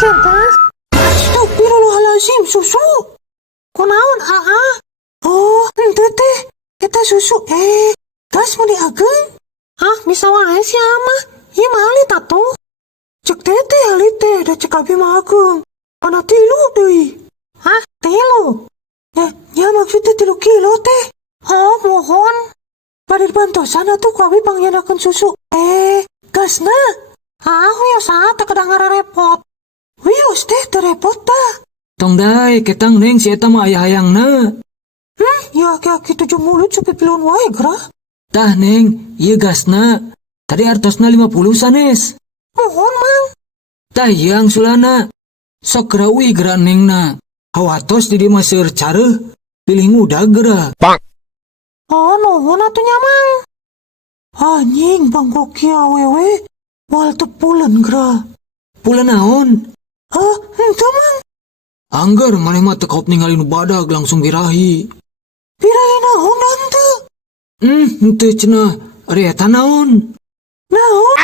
ya gas. Astagfirullahaladzim, susu. Kunaon Oh, ente teh kita susu gas mau diageun. Bisa wae si ama. Ieu mah alit atuh. Cek teteh alit teh da cek abi mah ageung. Kana 3 deui. 3? Ya maksudnya 3 kilo teh. Oh, mohon. Pada dibantosan atuh ku abi panggienakeun susu. Gasna. Wios teh kadang repot. Wios teh terepot tah. Tong dae ketang neng si eta mah aya hayangna. Ya kitu ju mulut supaya pilun wae gerah. Tah neng, ieu gasna. Tadi artosna 50 sanes. Mohon mang. Tah yang sulana. Sok geura uih geura nengna. Hawatos di dieu mah seueur careuh. Pilih ngudag geura. Oh, nuhun atunya mang. Anjing bangkok kieu awewe. Moal teu puleun geura. Puleun naon? Henteu mang. Angger maneh mah teu kaop ningali nu badag langsung birahi. Birahi naon henteu? Henteu cenah. Ari eta naon? Naon?